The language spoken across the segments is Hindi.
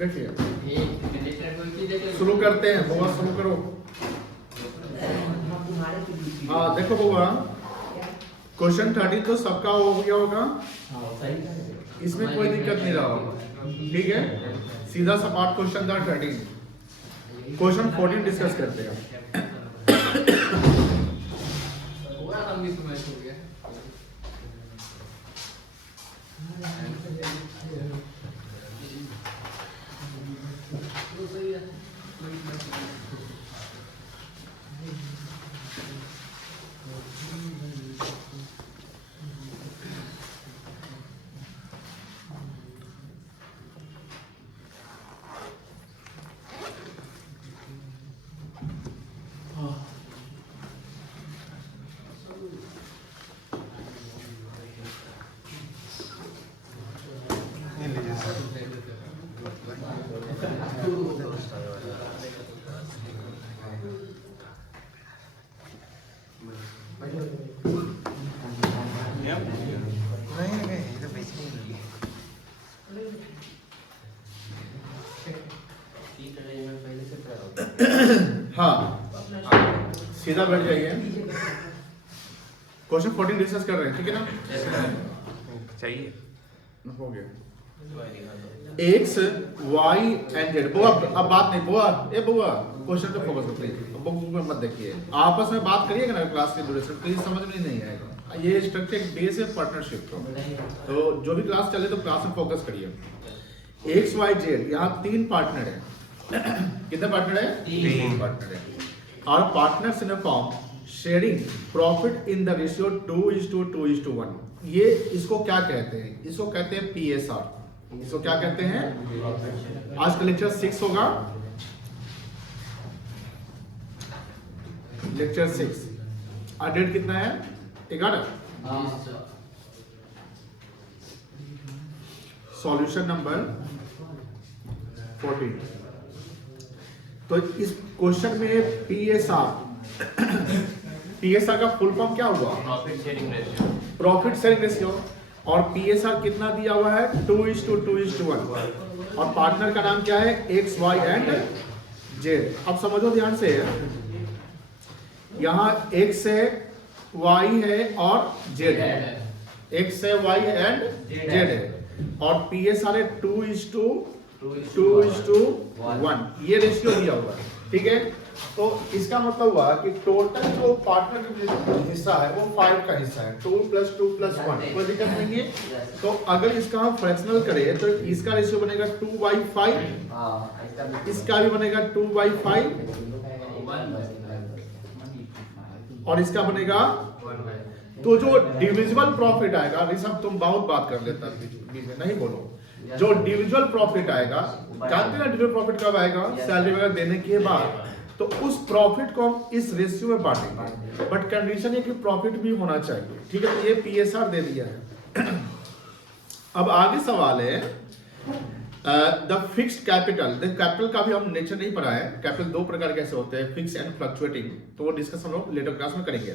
देखिए शुरू करते हैं बुआ, शुरू करो। हाँ देखो बुआ, क्वेश्चन 30 तो सबका हो गया होगा, इसमें कोई दिक्कत नहीं रहा होगा, ठीक है। सीधा सपाट क्वेश्चन था 13। क्वेश्चन 14 डिस्कस करते हैं। हाँ सीधा बैठ जाइए, क्वेश्चन 14 डिस्कस कर रहे हैं, ठीक है ना। चाहिए हो गया एक्स वाई एंड जेड। बुआ अब बात नहीं, बुआ ए बुआ क्वेश्चन पे फोकस करिए, बुक में मत देखिए, आपस में बात करिएगा ना क्लास के ड्यूरेशन, प्लीज समझ में नहीं आएगा। ये स्ट्रक्चर एक बेस है पार्टनरशिप का, तो जो भी क्लास चले तो क्लास में फोकस करिए। एक्स वाई जेड, यहाँ 3 पार्टनर है। कितने पार्टनर है? 3 पार्टनर है। और partners in a form sharing profit in the ratio 2:2:1। ये इसको क्या कहते हैं? इसको कहते हैं PSR। इसको क्या कहते हैं? आज का लेक्चर 6 होगा, लेक्चर 6। और डेट कितना है? 11। Solution number 14। तो इस क्वेश्चन में PSR का फुल फॉर्म क्या हुआ? Profit sharing ratio. Profit sharing ratio. और PSR कितना दिया हुआ है? 2:2:1। और पार्टनर का नाम क्या है? X, Y and Z। अब समझो ध्यान से, यहाँ X है, Y है और Z है। X है, Y एंड Z है। और PSR है 2:1। ये रेशियो दिया हुआ है, ठीक है। तो इसका मतलब हुआ कि टोटल जो पार्टनर का हिस्सा है वो 5 का हिस्सा है। 2 + 2 + 1, कोई दिक्कत नहीं है। तो अगर इसका हम फ्रैक्शनल करें तो इसका रेशियो बनेगा 2/5, इसका भी बनेगा 2/5 और इसका बनेगा। तो जो डिविजिबल प्रॉफिट आएगा, ऋषभ तुम बहुत बात कर लेता है, बीच में नहीं बोलो। जो डिविजुअल प्रॉफिट आएगा, जानते हैं डिविजुअल प्रॉफिट कब आएगा? सैलरी वगैरह देने के बाद। तो उस प्रॉफिट को हम इस रेशियो में बांटेंगे, बट कंडीशन है कि प्रॉफिट भी होना चाहिए, ठीक है। तो ये PSR दे दिया है। अब आगे सवाल है द फिक्स्ड कैपिटल। कैपिटल का भी हम नेचर नहीं पढ़ा है। कैपिटल 2 प्रकार कैसे होते हैं, फिक्स एंड फ्लक्चुएटिंग, तो वो डिस्कस हम लोग लेटर क्लास में करेंगे।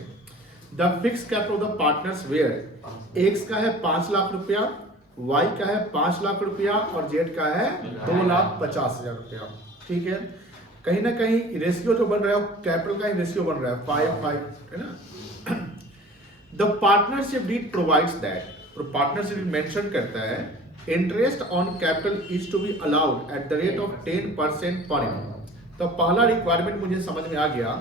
The fixed capital of the partners where X का है 5 लाख रुपया, Y का है 5 लाख रुपया और Z का है 2,50,000 रुपया, ठीक है। कहीं ना कहीं रेशियो जो बन रहा है कैपिटल का ही रेशियो बन रहा है 5:5, है ना। The partnership deed provides that, तो पार्टनरशिप मेंशन करता है interest on capital is to be allowed at the rate of 10% per annum. तो पहला रिक्वायरमेंट मुझे समझ में आ गया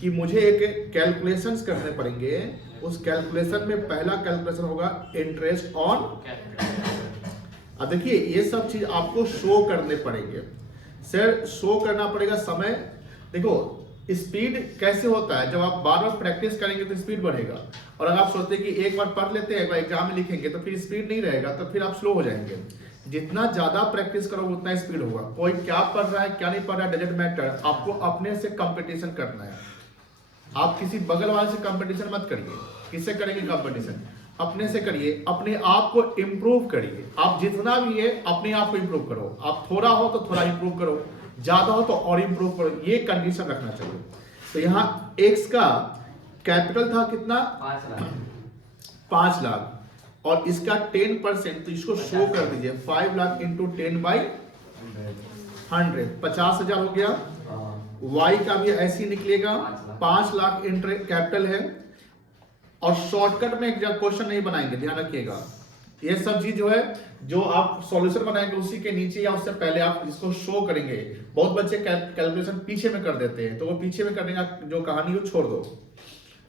कि मुझे एक कैलकुलेशंस करने पड़ेंगे। उस कैलकुलेशन में पहला कैलकुलेशन होगा इंटरेस्ट ऑन। अब देखिए ये सब चीज आपको शो करने पड़ेंगे। सर शो करना पड़ेगा समय। देखो स्पीड कैसे होता है, जब आप बार बार प्रैक्टिस करेंगे तो स्पीड बढ़ेगा। और अगर आप सोचते हैं कि एक बार पढ़ लेते हैं, एक बार एग्जाम में लिखेंगे तो फिर स्पीड नहीं रहेगा, तो फिर आप स्लो हो जाएंगे। जितना ज्यादा प्रैक्टिस करोगे उतना स्पीड होगा। कोई क्या पढ़ रहा है क्या नहीं पढ़ रहा है डजंट मैटर, आपको अपने से कंपटीशन करना है। आप किसी बगल वाले से कंपटीशन मत करिए। किससे करेंगे कंपटीशन? अपने से करिए, अपने आप को इम्प्रूव करिए। आप जितना भी है अपने आप को इम्प्रूव करो। आप थोड़ा हो तो थोड़ा इम्प्रूव करो, ज्यादा हो तो और इम्प्रूव करो, ये कंडीशन रखना चाहिए। तो यहाँ एक्स का कैपिटल था कितना? 5 लाख और इसका 10%, तो इसको शो कर दीजिए 5 लाख इंटू 10/100। 100 50,000 हो गया। वाई का भी ऐसे ही निकलेगा, 5 लाख कैपिटल है। और शॉर्टकट में एक क्वेश्चन नहीं बनाएंगे, ध्यान रखिएगा। ये सब चीज जो है, जो आप सॉल्यूशन बनाएंगे उसी के नीचे या उससे पहले आप इसको शो करेंगे। बहुत बच्चे कैलकुलेशन पीछे में कर देते हैं, तो वो पीछे में करने का जो कहानी वो छोड़ दो।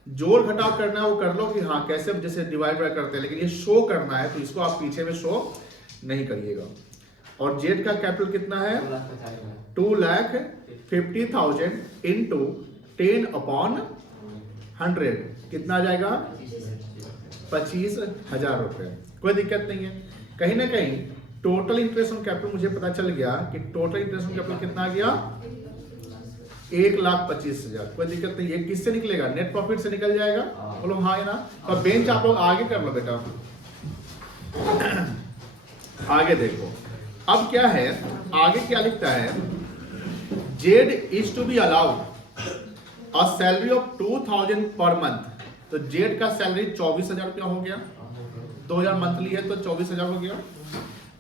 जोड़ घटाव करना है वो कर लो कि हाँ कैसे जैसे डिवाइड करते हैं, लेकिन ये शो करना है तो इसको आप पीछे में शो नहीं करिएगा। और जेड का कैपिटल कितना है? 2,50,000 इंटू 10/100 कितना आ जाएगा? 25,000 रुपए। कोई दिक्कत नहीं है। कहीं ना कहीं टोटल इंटरेस्ट ऑन कैपिटल मुझे पता चल गया कि टोटल इंटरेस्ट ऑन कैपिटल कितना आ गया? 1,25,000। कोई दिक्कत नहीं है। किससे निकलेगा? नेट प्रॉफिट से निकल जाएगा। बोलो हाँ है ना। और बेंच आप लोग आगे कर लो बेटा, आगे देखो। अब क्या है आगे, क्या लिखता है? Z is to be allowed a salary of 2,000 per month. तो जेड का सैलरी 24,000 रुपया हो गया, 2,000 मंथली है तो 24,000 हो गया।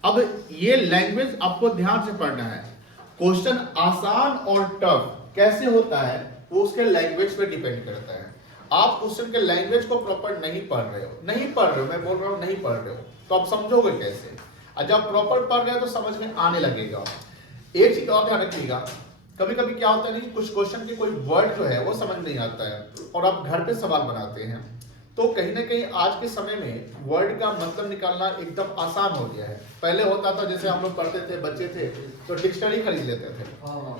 अब ये लैंग्वेज आपको ध्यान से पढ़ना है। क्वेश्चन आसान और टफ कैसे होता है वो उसके लैंग्वेज पे डिपेंड करता है। आप क्वेश्चन के लैंग्वेज को प्रॉपर नहीं पढ़ रहे हो, मैं बोल रहा हूं नहीं पढ़ रहे हो, तो आप समझोगे कैसे? और जब प्रॉपर पढ़ रहे हो तो समझ में आने लगेगा। एक चीज और ध्यान रखिएगा, कभी कभी क्या होता है कि कुछ क्वेश्चन के कोई वर्ड जो है वो समझ नहीं आता है और आप घर पे सवाल बनाते हैं, तो कहीं ना कहीं आज के समय में वर्ड का मतलब निकालना एकदम आसान हो गया है। पहले होता था जैसे हम लोग पढ़ते थे, बच्चे थे तो डिक्शनरी खरीद लेते थे।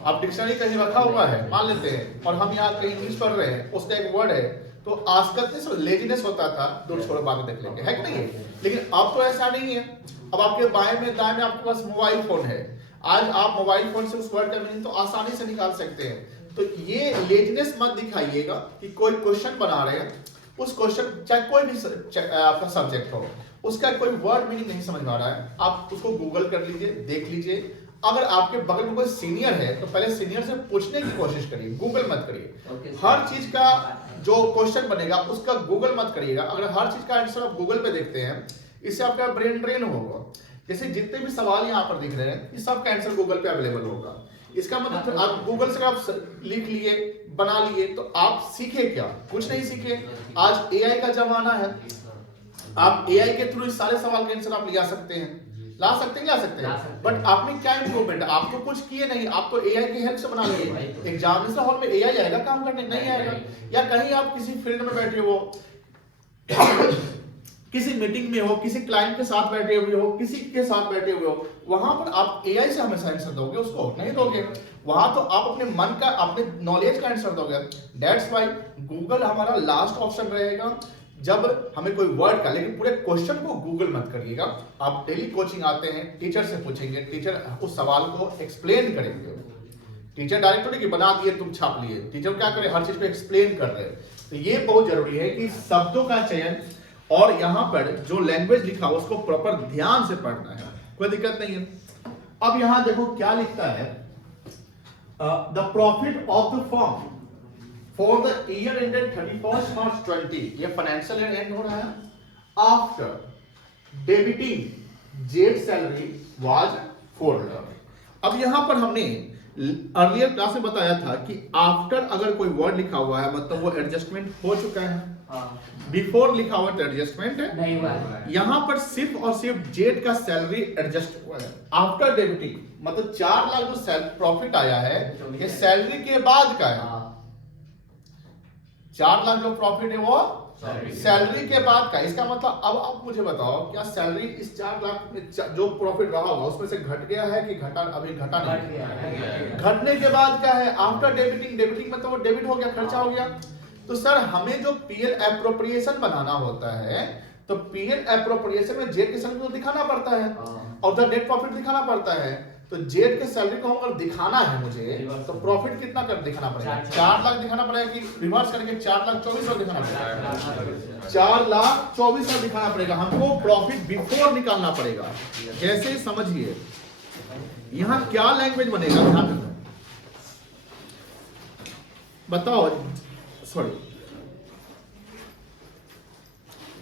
अब डिक्शनरी कहीं रखा हुआ है मान लेते हैं, और हम यहाँ कहीं इंग्लिश पढ़ रहे हैं, उसका एक वर्ड है तो आस्कतनेस और लेजीनेस होता था, दूर छोड़ो बाद में देख लेंगे, है कि नहीं? लेकिन अब तो ऐसा नहीं है। अब आपके बाएं में दाएं में आपके पास मोबाइल फोन है। आज आप मोबाइल फोन से उस वर्ड का मीनिंग तो आसानी से निकाल सकते हैं। तो ये लेजीनेस मत दिखाइएगा कि कोई क्वेश्चन बना रहे हैं, उस क्वेश्चन चाहे कोई भी आपका सब्जेक्ट हो, उसका कोई वर्ड मीनिंग नहीं समझ में आ रहा है, आप उसको गूगल कर लीजिए, देख लीजिए। अगर आपके बगल में कोई सीनियर है तो पहले सीनियर से पूछने की कोशिश करिए, गूगल मत करिए। हर चीज का जो क्वेश्चन बनेगा उसका गूगल मत करिएगा। अगर हर चीज का आंसर आप गूगल पे देखते हैं, इससे आपका ब्रेन ड्रेन होगा। जैसे जितने भी सवाल यहाँ पर दिख रहे हैं, इस सब का आंसर गूगल पे अवेलेबल होगा। इसका मतलब आप गूगल से आप लिख लिए, बना लिए, तो आप सीखे क्या? कुछ नहीं सीखे। आज एआई का जमाना है, आप एआई के थ्रू इस सारे सवाल के आंसर आप ला सकते हैं, ला सकते हैं। बट आपने क्या इम्प्रूवमेंट? आप तो कुछ किए नहीं, आप तो एआई की हेल्प से बना लिए। एग्जामिनेशन हॉल में एआई आएगा काम करने? नहीं आएगा। या कहीं आप किसी फील्ड में बैठे हो, किसी मीटिंग में हो, किसी क्लाइंट के साथ बैठे हुए हो, किसी के साथ बैठे हुए हो, वहां पर आप एआई से हमेशा आंसर दोगे? उसको नहीं दोगे। वहां तो आप अपने मन का, अपने नॉलेज का आंसर दोगे। दैट्स व्हाई गूगल हमारा लास्ट ऑप्शन रहेगा जब हमें कोई वर्ड का, लेकिन पूरे क्वेश्चन को गूगल मत करिएगा। आप डेली कोचिंग आते हैं, टीचर से पूछेंगे, टीचर उस सवाल को एक्सप्लेन करेंगे। टीचर डायरेक्ट नहीं कि बना दिए तुम छाप लिए, टीचर क्या करे? हर चीज को एक्सप्लेन कर रहे हैं। तो ये बहुत जरूरी है कि शब्दों का चयन और यहाँ पर जो लैंग्वेज लिखा हो उसको प्रॉपर ध्यान से पढ़ना है, कोई दिक्कत नहीं है। अब यहाँ देखो क्या लिखता है, the profit of the firm for the year ended 31 मार्च 20, ये फाइनेंशियल ईयर एंड हो रहा है, after debiting Z salary was 4 lakh. अब यहाँ पर हमने अर्लियर क्लास में बताया था कि आफ्टर अगर कोई वर्ड लिखा हुआ है मतलब वो एडजस्टमेंट हो चुका है। बिफोर लिखा हुआ एडजस्टमेंट है, नहीं हुआ है। यहाँ पर सिर्फ और सिर्फ जेड का सैलरी एडजस्ट हुआ है। आफ्टर डेबिटिंग मतलब 4 लाख जो प्रॉफिट आया है ये सैलरी के बाद का है। 4 लाख जो प्रॉफिट है वो सैलरी के बाद का। इसका मतलब अब आप मुझे बताओ, क्या सैलरी इस 4 लाख में जो प्रॉफिट रहा होगा उसमें से घट गया है कि घटा? अभी घटा नहीं। घटने के बाद क्या है? After debiting. डेबिटिंग मतलब वो डेबिट हो गया, खर्चा हो गया। तो सर हमें जो पीएल एप्रोप्रिएशन बनाना होता है, तो पीएल एप्रोप्रिएशन में जेड के सैलरी को दिखाना पड़ता है और द नेट प्रॉफिट दिखाना पड़ता है। तो जेड के सैलरी को अगर दिखाना है मुझे, तो प्रॉफिट कितना कर दिखाना पड़ेगा? 4 लाख दिखाना पड़ेगा कि रिवर्स करके 4,24,000 दिखाना पड़ेगा? 4,24,000 दिखाना पड़ेगा। हमको प्रॉफिट बिफोर निकालना पड़ेगा। जैसे समझिए यहाँ क्या लैंग्वेज बनेगा, ध्यान रखना। बताओ, sorry,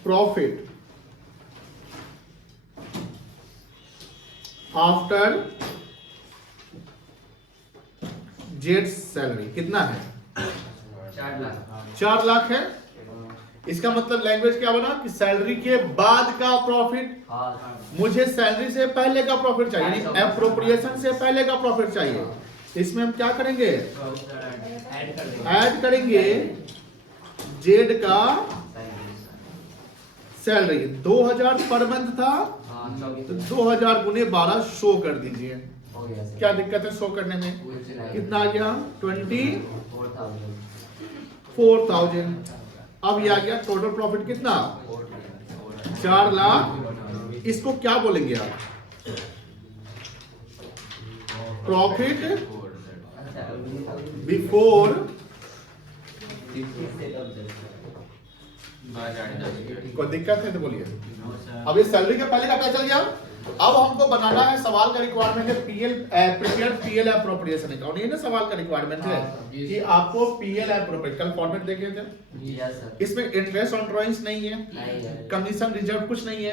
profit after Z salary कितना है? 4 लाख। 4 लाख है। इसका मतलब लैंग्वेज क्या बना कि सैलरी के बाद का प्रॉफिट, हाँ मुझे सैलरी से पहले का प्रॉफिट चाहिए, यानी एप्रोप्रिएशन से पहले का प्रॉफिट चाहिए। इसमें हम क्या करेंगे? ऐड करेंगे जेड का सैलरी 2000 पर मंथ था, तो 2000 गुने 12 शो कर दीजिए। क्या दिक्कत है शो करने में? कितना आ गया? 24,000। अब ये आ गया टोटल प्रॉफिट कितना? 4 लाख। इसको क्या बोलेंगे आप? प्रॉफिट बिफोर कोई दिक्कत है तो बोलिए। अब ये सैलरी के पहले का क्या चल गया? अब हमको बनाना है, सवाल का रिक्वायरमेंट है प्रिपेयर्ड पीएल एप्रोप्रिएशन अकाउंट। ये ना सवाल का रिक्वायरमेंट है कि आपको पीएल एप्रोप्रिएट, कल फॉर्मेट देखे थे, इसमें इंटरेस्ट ऑन ड्रॉइंग्स नहीं है, कमीशन रिजर्व कुछ नहीं है।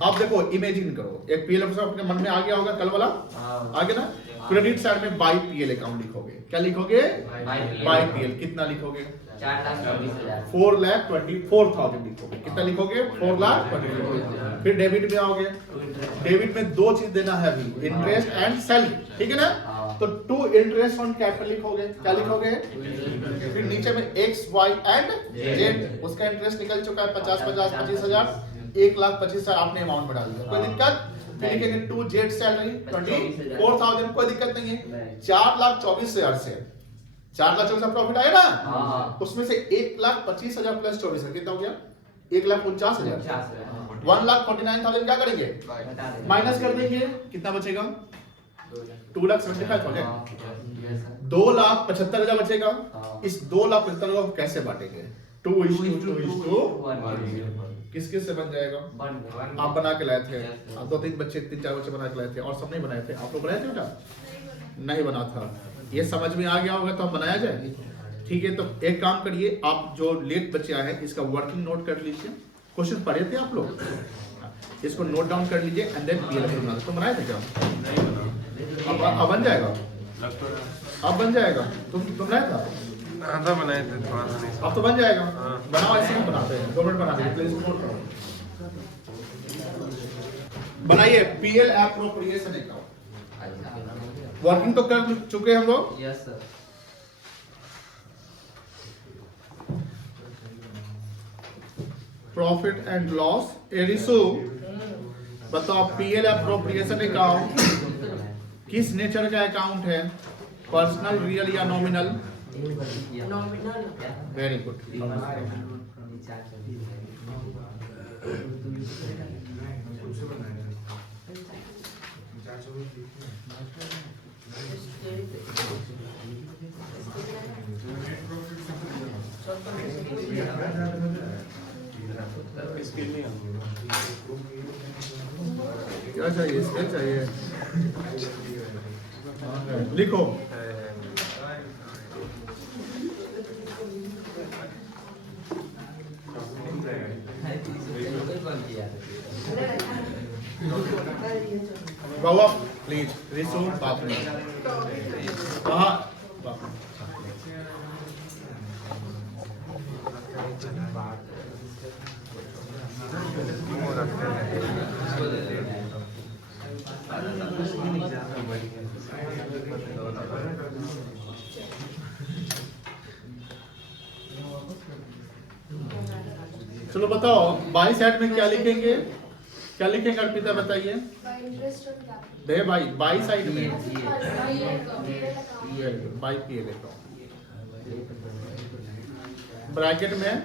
अब देखो इमेजिन करो, एक पीएल अपने मन में आ गया होगा कल वाला, आगे ना क्रेडिट साइड में बाय पीएल अकाउंट लिखोगे। क्या लिखोगे? By PL. कितना लिखोगे? 4,24,000 लिखोगे। कितना लिखोगे? 4,24,000। फिर डेबिट में आओगे, डेबिट में दो चीज देना है अभी, इंटरेस्ट एंड सैलरी, ठीक है ना? तो टू इंटरेस्ट ऑन कैपिटल लिखोगे। क्या लिखोगे? फिर नीचे में एक्स वाई एंड जेड, उसका इंटरेस्ट निकल चुका है 50,000 25,000, 1,25,000 आपने अमाउंट में डाल दिया। कोई दिक्कत? फिर लिखेंगे टू जेड सैलरी 24,000, कोई दिक्कत नहीं है। 4,24,000 से 4,24,000 प्रॉफिट आया ना, उसमें से 1,25,000 प्लस 24,000 कितना हो गया? 1,49,000। 1,49,000 क्या करेंगे? माइनस कर देंगे। कितना बचेगा? 2,75,000। 2,75,000 बचेगा। इस 2,75,000 को कैसे बांटेंगे? 2:2:1। किस किस से बन जाएगा? आप बना के लाए थे, आप 2-3 बच्चे 3-4 बच्चे बना के लाए थे, और सब नहीं बनाए थे। आप लोग बनाए थे बेटा? नहीं बना था। ये समझ में आ गया होगा तो हम बनाया जाए। ठीक है, तो एक काम करिए, आप जो लेट बच्चे आए हैं इसका वर्किंग नोट कर लीजिए। क्वेश्चन पढ़े थे आप लोग, इसको नोट डाउन कर लीजिए एंड देन पीएल बना। तो बनाए थे क्या? अब बन जाएगा, अब बन जाएगा। तुम बनाया था? आधा बनाए थे, थोड़ा सा नहीं। अब तो बन जाएगा। बनाओ, ऐसे ही बनाते हैं, 2 मिनट बना देंगे। प्लीज नोट करो, बनाइए पीएल एप्रोप्रिएशन अकाउंट। वर्किंग तो कर चुके हम लोग। Yes sir. Profit and loss एरिसो, बताओ पीएल एप्रोप्रिएशन अकाउंट किस नेचर का अकाउंट है? पर्सनल, रियल या नॉमिनल? Very good. क्या चाहिए? इसके चाहिए, लिखो। बाबा प्लीज रिसूम बात नहीं। हाँ चलो बताओ बाई साइड में क्या लिखेंगे? क्या लिखेंगे अर्पिता बताइए? दे भाई बाई साइड में बाई पीएल अकाउंट, ब्रैकेट में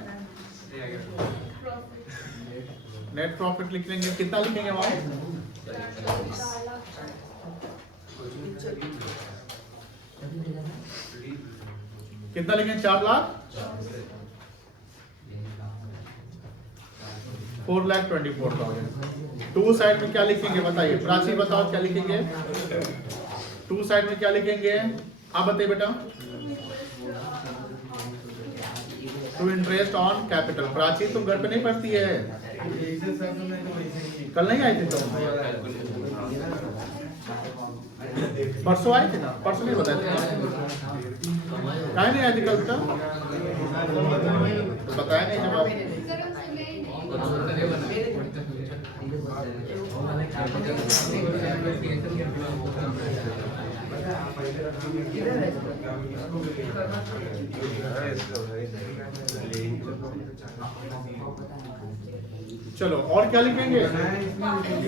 नेट प्रॉफिट लिख लेंगे। कितना लिखेंगे वहां? कितना लिखेंगे? 4,24,000। टू साइड में क्या लिखेंगे बताइए? प्राची बताओ क्या लिखेंगे? टू साइड में क्या लिखेंगे? आप बताइए बेटा। To interest on capital. Prachi तुम घर पे नहीं पढ़ती है? कल नहीं आई थी तुम? परसों आए थे ना, परसों नहीं बताए थे काहे नहीं आए थे कल का, तो बताया नहीं जब आप चलो और क्या लिखेंगे, ये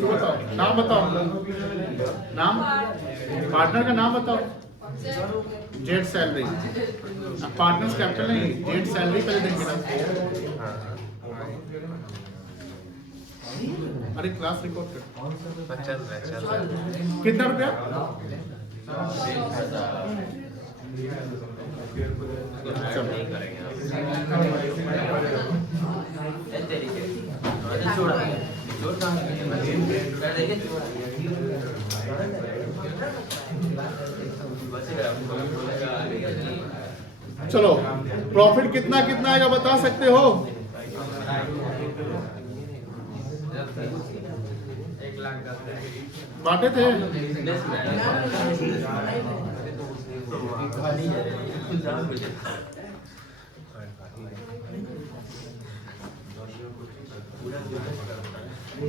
बताओ, नाम बताओ, नाम पार्टनर का नाम बताओ। जेड सैलरी, पार्टनर्स कैपिटल नहीं, जेड सैलरी पहले देंगे ना। अरे क्लास रिकॉर्ड कर, चल रहा है। कितना रुपया, चलो चलो प्रॉफिट कितना कितना आएगा बता सकते हो, 1,10,000 बांटे थे।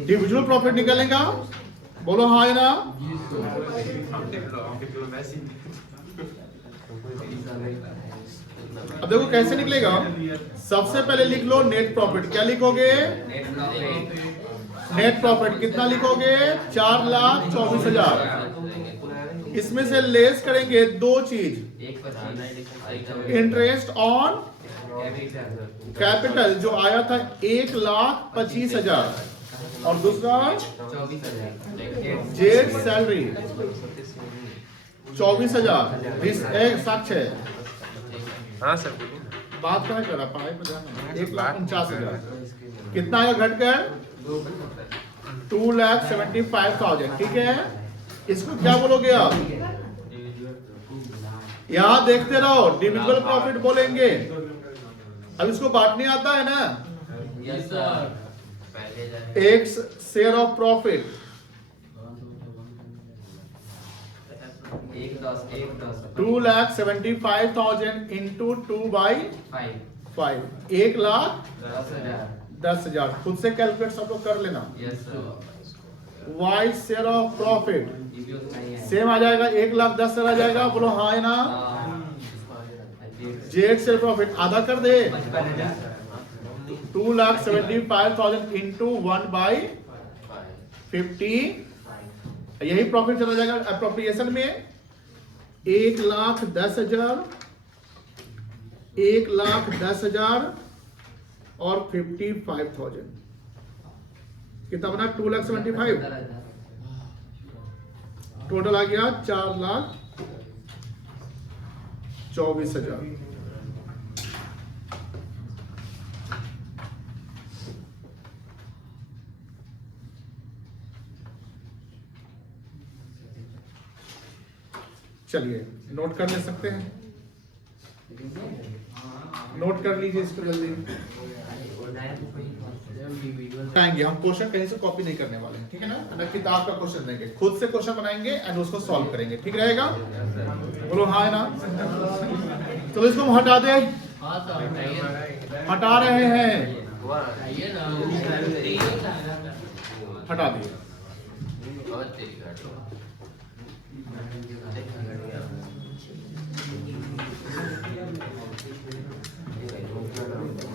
डिविजुअल प्रॉफिट निकलेगा, बोलो हाँ या ना। अब देखो कैसे निकलेगा, सबसे पहले लिख लो नेट प्रॉफिट, क्या लिखोगे, नेट प्रॉफिट कितना लिखोगे, 4,24,000। इसमें से लेस करेंगे दो चीज, इंटरेस्ट ऑन कैपिटल जो आया था 1,25,000 और दूसरा 24,000 जेड सैलरी 24,000। एक सच है, हाँ सर बोलिए। बात क्या कर रहा, पढ़ाई पर ध्यान, 1,49,000 कितना आएगा घट कर, 2,75,000। ठीक है, इसको क्या बोलोगे आप, यहां देखते रहो, डिविजिबल प्रॉफिट बोलेंगे। अब इसको बांटने आता है ना, यस सर, पहले जाए एक शेयर ऑफ प्रॉफिट 2,75,000 इंटू 2/5, 1,10,000। खुद से कैलकुलेट सब लोग कर लेना। Yes sir, Y share of profit ये भी उतना ही है। सेम आ जाएगा, 1,10,000 आ जाएगा, बोलो हाँ या ना। जेड शेयर प्रॉफिट आधा कर दे, 2,75,000 इंटू 1/50, यही प्रॉफिट चला जाएगा अप्रोप्रिएशन में। 1,10,000, 1,10,000 और 55,000 कितना बना, 2,75,000 टोटल आ गया 4,24,000। चलिए नोट कर ले सकते हैं, नोट कर लीजिए इसको जल्दी। आएंगे हम क्वेश्चन कहीं से कॉपी नहीं करने वाले हैं, ठीक है ना, ना किताब का क्वेश्चन देंगे, खुद से क्वेश्चन बनाएंगे एंड उसको सॉल्व करेंगे, ठीक रहेगा, बोलो हाँ ना। चलो इसको हम हटा दे, हटा रहे हैं, हटा दिए।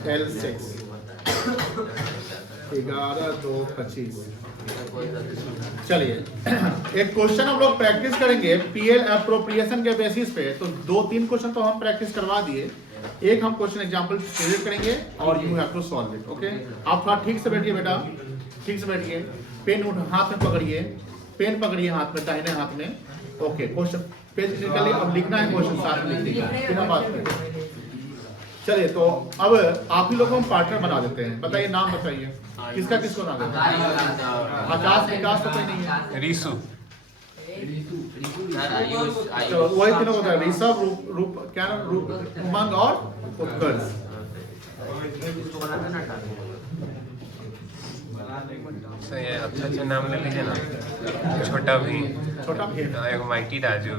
L6 11,2,25। चलिए एक क्वेश्चन हम लोग प्रैक्टिस करेंगे पीएल एप्रोप्रिएशन के बेसिस पे। तो 2-3 क्वेश्चन तो हम प्रैक्टिस करवा दिए, एक हम क्वेश्चन एग्जांपल क्रिएट करेंगे और you have to solve it. Okay, आप थोड़ा ठीक से बैठिए बेटा, ठीक से बैठिए, पेन हाथ में पकड़िए, पेन पकड़िए हाथ में, दाहिने हाथ में। ओके, क्वेश्चन पेज निकालिए, अब लिखना है क्वेश्चन, साथ में लिख दीजिए बिना बात के। चलिए तो अब आप ही लोगों को हम पार्टनर बना देते हैं। बताइए नाम बताइए, किसका किसको नाम है? आकाश विकास तो कोई नहीं है, रीसू चलो वही तीनों बताया, ऋषभ, रूप क्या नाम, उमंग और उत्कर्ष। सर ये अच्छा नाम ले लीजिए ना। छोटा भी, छोटा भीम। एगो माइटी राजू,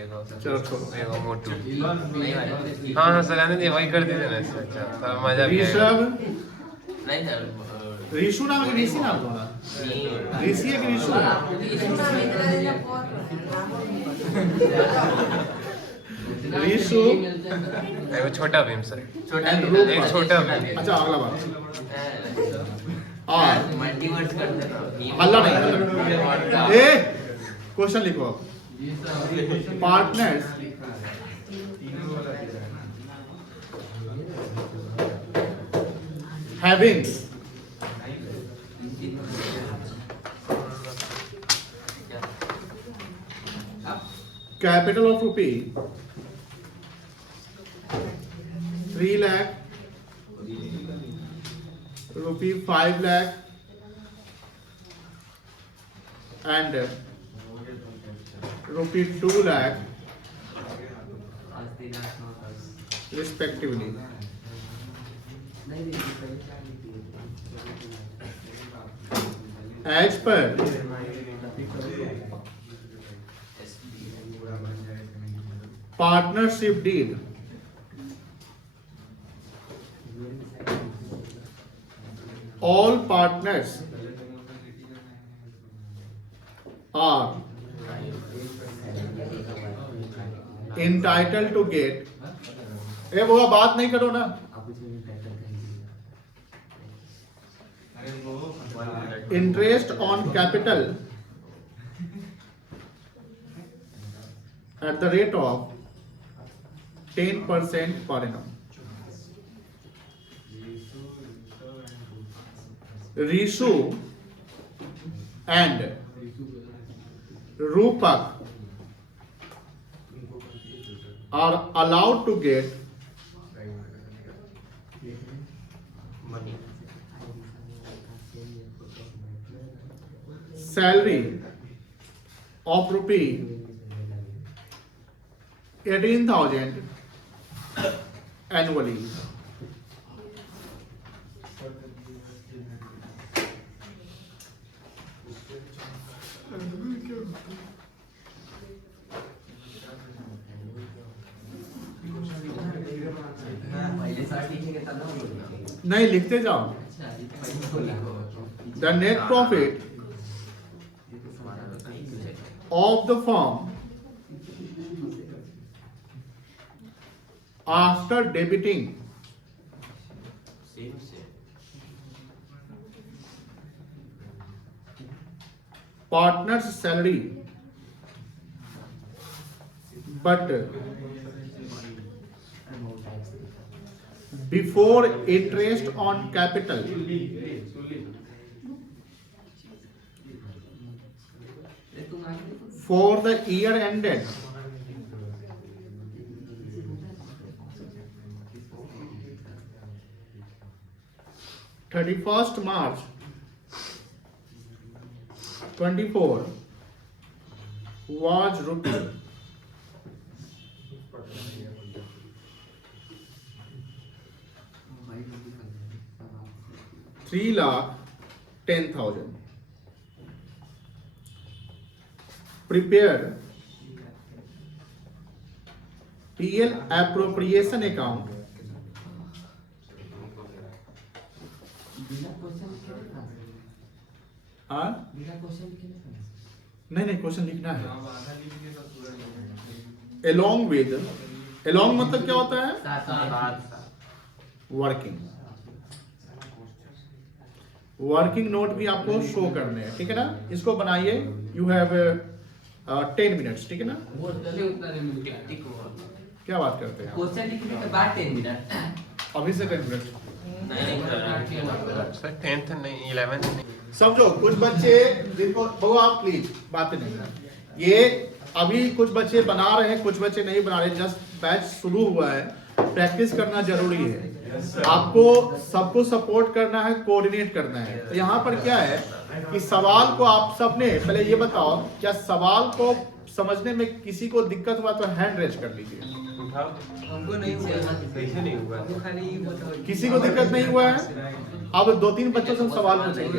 एगो चलो छोड़ो। एगो मोटू। नहीं वाले हाँ हाँ सर, आने दीजिए, वही कर दीजिए ना। अच्छा अच्छा, तब मजा भी आएगा। ऋषभ, नहीं सर ऋषु नाम है कि ऋषि नाम है? ऋषि है कि ऋषु है? ऋषु एगो छोटा भीम सर, छोटा And भी रूप एक पर। छोटा भी। अच्छा अगला बात। और मल्टीवर्स करते रहो हल्ला नहीं, हल्ला नहीं। ए क्वेश्चन लिखो आप। Partners having capital of rupee 3 lakh, rupee 5 lakh, and rupee 2 lakh respectively. As per partnership deed, all partners are entitled to get, ए वो बात नहीं करो ना, interest on capital at the rate of 10% per annum. Rishu and Rupak are allowed to get money salary of rupee 18,000 annually. पहले साथ लिखेंगे तब ना बोलना नहीं लिखते जाओ. अच्छा पहले तो लिखो The net profit of the firm after debiting same से partner's salary but before interest on capital for the year ended (31st March 24) was rupee 3,10,000. Prepared PL appropriation account हाँ नहीं क्वेश्चन लिखना है along with along मतलब क्या होता है वर्किंग नोट भी आपको शो करने हैं ठीक है ना इसको बनाइए यू हैव 10 मिनट्स ठीक है ना टिक क्या बात करते हैं क्वेश्चन लिखने के बाद 10 मिनट अभी से 10 मिनट नहीं सर 10th नहीं 11th नहीं। समझो कुछ बच्चे जिनको बहु आप प्लीज बातें नहीं करना ये अभी कुछ बच्चे बना रहे हैं कुछ बच्चे नहीं बना रहे जस्ट बैच शुरू हुआ है प्रैक्टिस करना जरूरी है आपको सबको सपोर्ट करना है कोऑर्डिनेट करना है तो यहाँ पर क्या है कि सवाल को आप सबने पहले ये बताओ क्या सवाल को समझने में किसी को दिक्कत हुआ तो हैंड रेज कर लीजिए हमको नहीं हुआ, कैसे नहीं हुआ? हमको खाली वो था। किसी को दिक्कत नहीं हुआ है? अब 2-3 बच्चों से हम सवाल पूछेंगे।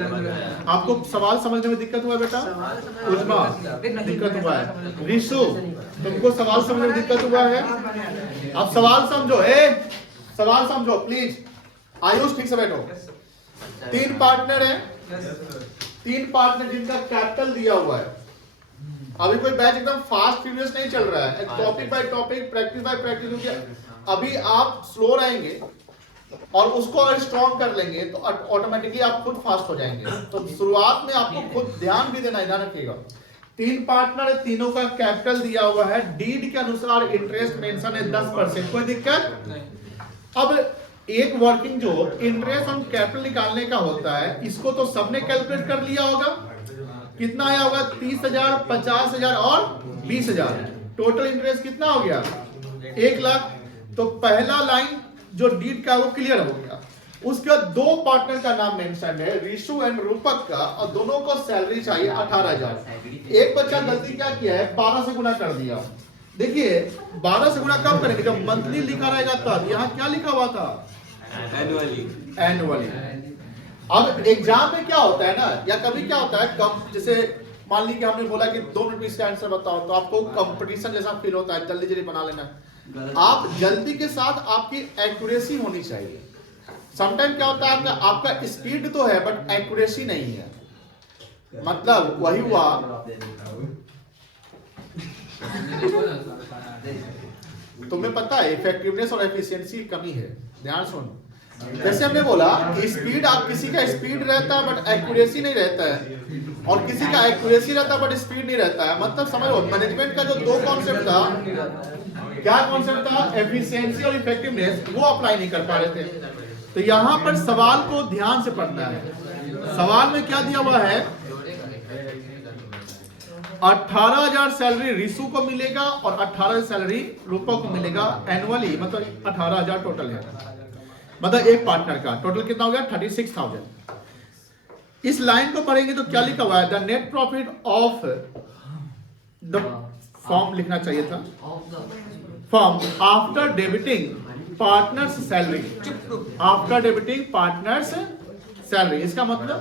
आपको सवाल समझने में दिक्कत हुआ है बेटा? उजमा दिक्कत हुआ है। रिशु तुमको सवाल समझने में दिक्कत हुआ है? अब सवाल समझो, सवाल समझो प्लीज। आयुष ठीक से बैठो। 3 पार्टनर है, 3 पार्टनर जिनका कैपिटल दिया हुआ है। अभी कोई बैच एकदम फास्ट फ्यूरियस नहीं चल रहा है, topic by topic, practice by practice, क्योंकि अभी आप स्लो रहेंगे और उसको अगर स्ट्रॉन्ग कर लेंगे तो ऑटोमेटिकली आप खुद फास्ट हो जाएंगे। तो शुरुआत में आपको खुद ध्यान भी देना है, ध्यान रखिएगा। 3 पार्टनर है, तीनों का कैपिटल दिया हुआ है, डीड के अनुसार इंटरेस्ट मेंशन है 10%, कोई दिक्कत नहीं। अब एक वर्किंग जो इंटरेस्ट ऑन कैपिटल निकालने का होता है, इसको तो सबने कैलकुलेट कर लिया होगा। कितना आया होगा? 30,000, 50,000 और 20,000। टोटल इंटरेस्ट कितना हो गया? 1 लाख। तो पहला लाइन जो डीड का वो क्लियर हो गया। उसके बाद 2 पार्टनर का नाम मेंशन है, रिशु एंड रूपक का, और दोनों को सैलरी चाहिए 18,000। एक बच्चा गलती क्या किया है? 12 से गुना कर दिया। देखिए 12 से गुना कब करेंगे? जब मंथली लिखा रहेगा तब। यहाँ क्या लिखा हुआ था? एनुअली। अब एग्जाम में क्या होता है ना, या कभी क्या होता है, कम जैसे मान लीजिए हमने बोला कि 2 मिनट में इसका आंसर बताओ, तो आपको कंपटीशन जैसा फील होता है, जल्दी जल्दी बना लेना। आप जल्दी के साथ आपकी एक्यूरेसी होनी चाहिए। समटाइम क्या होता है, आपका स्पीड तो है बट एक्यूरेसी नहीं है। मतलब वही हुआ, तुम्हें पता है इफेक्टिवनेस और एफिशिएंसी की कमी है। ध्यान सुनो, जैसे हमने बोला कि स्पीड, आप किसी का स्पीड रहता है बट एक्यूरेसी नहीं रहता है, और किसी का एक्यूरेसी रहता है बट स्पीड नहीं रहता है। मतलब समझ लो, मैनेजमेंट का जो 2 कॉन्सेप्ट था, क्या कॉन्सेप्ट था? एफिशिएंसी और इफेक्टिवनेस, वो अप्लाई नहीं कर पा रहे थे। तो यहाँ पर सवाल को ध्यान से पढ़ना है। सवाल में क्या दिया हुआ है? 18,000 सैलरी रिशु को मिलेगा और 18,000 सैलरी रूपक को मिलेगा एनुअली, मतलब 18,000 टोटल है। मतलब एक पार्टनर का टोटल कितना हो गया? 36,000। इस लाइन को पढ़ेंगे तो क्या लिखा हुआ है? The net profit of the form लिखना चाहिए था, form after debiting partners salary, after debiting partners salary. इसका मतलब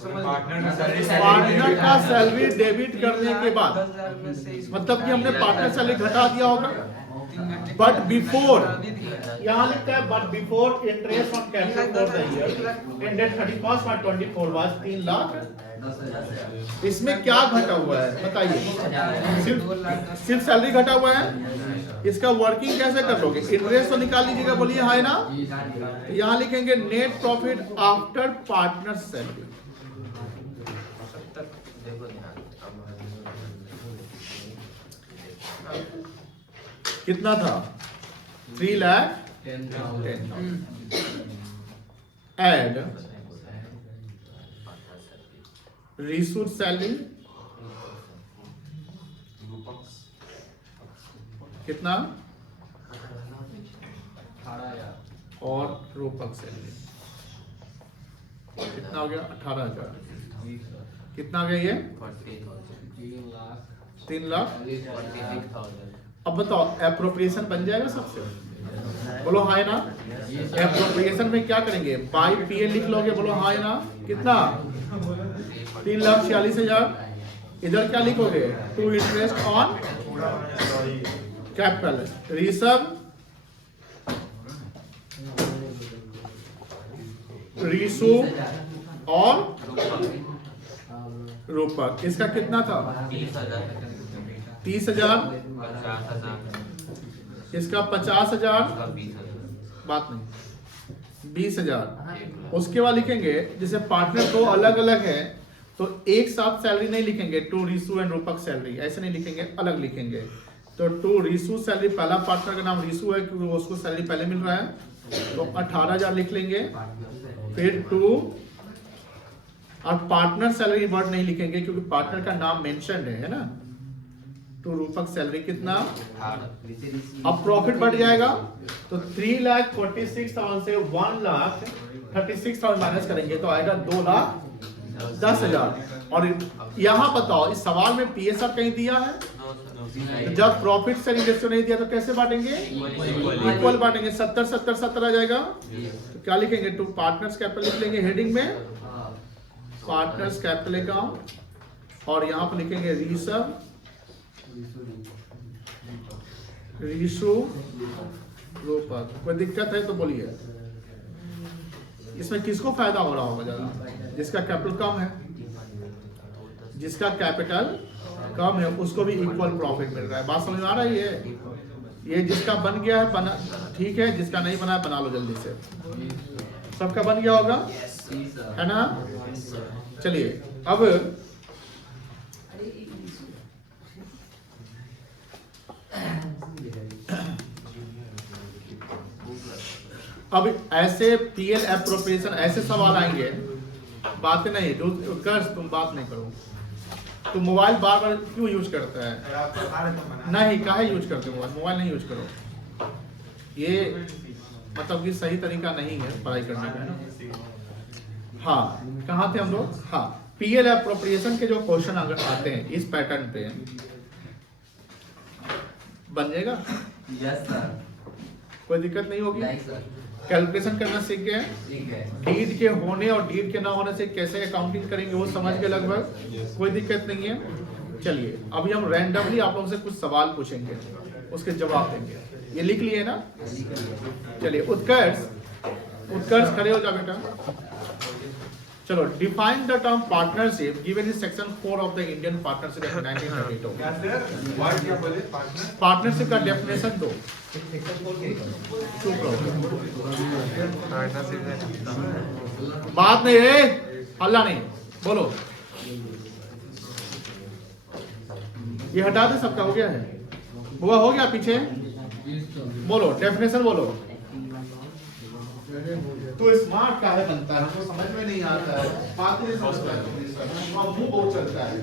पार्टनर का सैलरी डेबिट करने के बाद, मतलब कि हमने पार्टनर सैलरी घटा दिया होगा। बट बिफोर, यहाँ लिखता है but before interest on capital for the year ended 31 March 24 was 3 lakh. इसमें क्या घटा हुआ है बताइए? सिर्फ सैलरी घटा हुआ है। इसका वर्किंग कैसे कर लोगे? इंटरेस्ट तो निकाल लीजिएगा, बोलिए हाय ना। यहाँ लिखेंगे net profit after partner salary. कितना था? 3,10,000। एड रिसूट सैलरी कितना? और रूपक सैलरी कितना हो गया? 18,000। कितना आ गया ये? 3 लाख। अब बताओ एप्रोप्रिएशन बन जाएगा सबसे? बोलो हाय ना। एप्रोप्रिएशन में क्या करेंगे? बाई पीए लिख लोगे, बोलो हाय ना। कितना? 3,46,000। इधर क्या लिखोगे? To interest on capital, reserve, Risu और रूपक। इसका कितना था? 30,000। इसका 50,000। बात नहीं, 20,000। उसके बाद लिखेंगे, जैसे पार्टनर दो अलग अलग है तो एक साथ सैलरी नहीं लिखेंगे, टू रिशु एंड रूपक सैलरी, ऐसे नहीं लिखेंगे, अलग लिखेंगे। तो टू रिशु सैलरी, पहला पार्टनर का नाम रिशु है क्योंकि उसको सैलरी पहले मिल रहा है, तो 18,000 लिख लेंगे। फिर टू, और पार्टनर सैलरी वर्ड नहीं लिखेंगे क्योंकि पार्टनर का नाम मेंशन है ना। टू रूपक सैलरी कितना? अब प्रॉफिट बढ़ जाएगा तो 3,46,000 से 1,36,000 माइनस करेंगे तो आएगा 2,00,000 10,000। और यहाँ बताओ इस सवाल में पीएसआर कहीं दिया है? तो जब प्रॉफिट शेयरिंग रेशियो नहीं दिया तो कैसे बांटेंगे? इक्वल बांटेंगे। 70 70 70 आ जाएगा। तो क्या लिखेंगे? टू पार्टनर्स कैपिटल लिख लेंगे हेडिंग में, पार्टनर्स कैपिटल अकाउंट, और यहाँ पर लिखेंगे रिसर्व रीशु रूपक। कोई दिक्कत है तो बोलिए। इसमें किसको फायदा हो रहा होगा ज्यादा? जिसका कैपिटल कम है, जिसका कैपिटल कम है उसको भी इक्वल प्रॉफिट मिल रहा है। बात समझ में आ रही है? ये जिसका बन गया है बना, ठीक है, जिसका नहीं बना बना लो जल्दी से। सबका बन गया होगा, है ना? चलिए अब ऐसे पीएल एप्रोप्रिएशन ऐसे सवाल आएंगे, बातें नहीं कर, तुम बात नहीं करो। तुम मोबाइल बार बार क्यों यूज करता है? नहीं, काहे यूज करते हो मोबाइल? नहीं यूज करो। ये मतलब कि सही तरीका नहीं है पढ़ाई करने का। हाँ, कहाँ थे हम लोग? हाँ, पीएल एप्रोप्रिएशन के जो क्वेश्चन अगर आते हैं इस पैटर्न पे बन जाएगा। Yes sir. कोई कोई दिक्कत नहीं होगी। नहीं सर। कैलकुलेशन करना सीख गए? ठीक है। डीड के होने और डीड के ना होने से कैसे अकाउंटिंग करेंगे वो समझ के लगभग। कोई दिक्कत नहीं है। चलिए अभी हम रैंडमली आप लोगों से कुछ सवाल पूछेंगे, उसके जवाब देंगे। ये लिख लिए ना? चलिए उत्कर्ष खड़े हो जाओ बेटा। चलो, define the term partnership given in section 4 of the Indian partnership act 1932। Partnership का डेफिनेशन दो। बात नहीं है, हल्ला नहीं, बोलो। ये हटा दे, सबका हो गया है? बुआ हो गया पीछे? बोलो डेफिनेशन बोलो। तो स्मार्ट काहे बनता है? हमको समझ में नहीं आता है, बात नहीं समझता है, मुंह बहुत चलता है।